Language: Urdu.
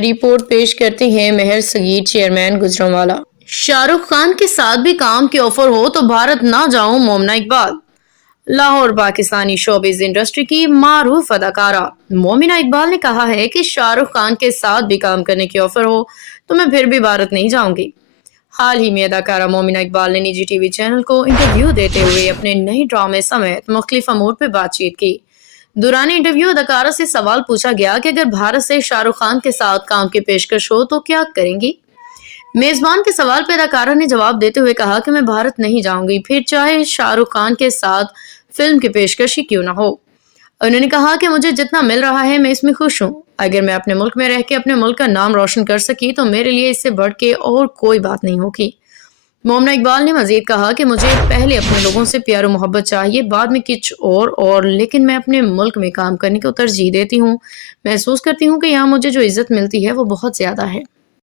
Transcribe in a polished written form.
رپورٹ پیش کرتے ہیں مہر صغیر چیئرمین گجرانوالہ۔ شاہ رخ خان کے ساتھ بھی کام کی آفر ہو تو بھارت نہ جاؤں، مومنہ اقبال۔ لاہور۔ پاکستانی شوبز انڈسٹری کی معروف اداکارہ مومنہ اقبال نے کہا ہے کہ شاہ رخ خان کے ساتھ بھی کام کرنے کی آفر ہو تو میں پھر بھی بھارت نہیں جاؤں گی۔ حال ہی میں اداکارہ مومنہ اقبال نے نجی ٹی وی چینل کو انٹرویو دیتے ہوئے اپنے نئے ڈرامے سمیت مختلف امور پہ بات چیت کی۔ دوران انٹرویو اداکارہ سے سوال پوچھا گیا کہ اگر بھارت سے شاہ رخ خان کے ساتھ کام کی پیشکش ہو تو کیا کریں گی؟ میزبان کے سوال پہ اداکارہ نے جواب دیتے ہوئے کہا کہ میں بھارت نہیں جاؤں گی، پھر چاہے شاہ رخ خان کے ساتھ فلم کی پیشکش ہی کیوں نہ ہو۔ انہوں نے کہا کہ مجھے جتنا مل رہا ہے میں اس میں خوش ہوں۔ اگر میں اپنے ملک میں رہ کے اپنے ملک کا نام روشن کر سکی تو میرے لیے اس سے بڑھ کے اور کوئی بات نہیں ہوگی۔ مومنہ اقبال نے مزید کہا کہ مجھے پہلے اپنے لوگوں سے پیار و محبت چاہیے، بعد میں کچھ اور لیکن میں اپنے ملک میں کام کرنے کو ترجیح دیتی ہوں۔ محسوس کرتی ہوں کہ یہاں مجھے جو عزت ملتی ہے وہ بہت زیادہ ہے۔